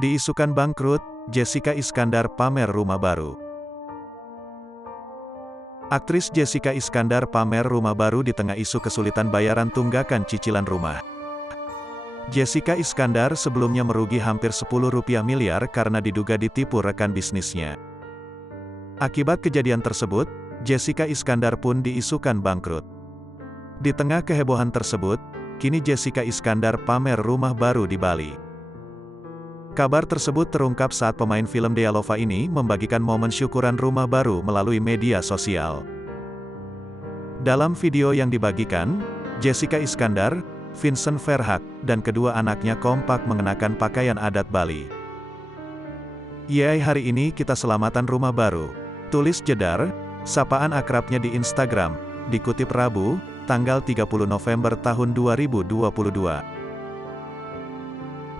Diisukan bangkrut, Jessica Iskandar pamer rumah baru. Aktris Jessica Iskandar pamer rumah baru di tengah isu kesulitan bayaran tunggakan cicilan rumah. Jessica Iskandar sebelumnya merugi hampir 10 rupiah miliar karena diduga ditipu rekan bisnisnya. Akibat kejadian tersebut, Jessica Iskandar pun diisukan bangkrut. Di tengah kehebohan tersebut, kini Jessica Iskandar pamer rumah baru di Bali. Kabar tersebut terungkap saat pemain film Dea Lova ini membagikan momen syukuran rumah baru melalui media sosial. Dalam video yang dibagikan, Jessica Iskandar, Vincent Verhaak, dan kedua anaknya kompak mengenakan pakaian adat Bali. "Yeay, hari ini kita selamatan rumah baru," tulis Jedar, sapaan akrabnya di Instagram, dikutip Rabu, tanggal 30 November tahun 2022.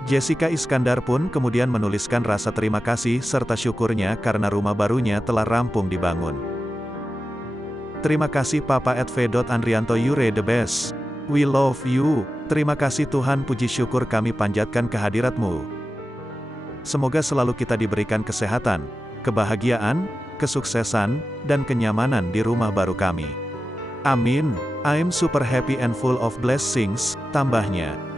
Jessica Iskandar pun kemudian menuliskan rasa terima kasih serta syukurnya karena rumah barunya telah rampung dibangun. "Terima kasih Papa @v.andrianto, you're the best. We love you. Terima kasih Tuhan, puji syukur kami panjatkan kehadirat-Mu. Semoga selalu kita diberikan kesehatan, kebahagiaan, kesuksesan, dan kenyamanan di rumah baru kami. Amin. I'm super happy and full of blessings," tambahnya.